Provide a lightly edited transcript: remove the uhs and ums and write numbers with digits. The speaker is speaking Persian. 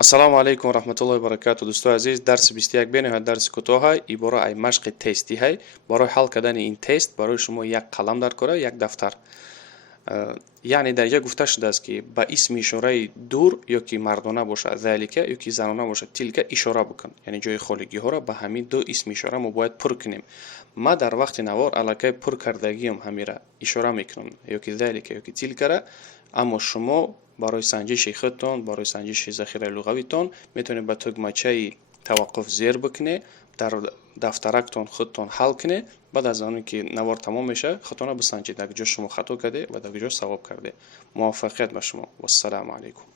السلام علیکم و رحمت الله و برکاته. دوستان عزیز، درس 21 بین درس کوتاه ای برای ای مشق تستی های. برای حل کردن این تست برای شما یک قلم در کاره، یک دفتر. یعنی در یک گفته شده است که با اسم اشاره دور یا که مردانه باشه ذالکه یا که زنانه باشه تلک اشاره بکن. یعنی جای خالی ها را به همین دو اسم اشاره ما باید پر کنیم. ما در وقت نوار علاقه پر کردگی هم همین را اشاره میکنم، یا که ذالکه یا که تلک را. اما شما برای سنجش خودتان، برای سنجش ذخیره لغویتان میتونید به تگمچه توقف زیر بکنه، در دفترکتون خودتون حل کنه. بعد از آن که نوار تمام میشه خودتون بسنجید، اگه جا شما خطا کرده و در جا صواب کرده. موفقیت به شما و السلام علیکم.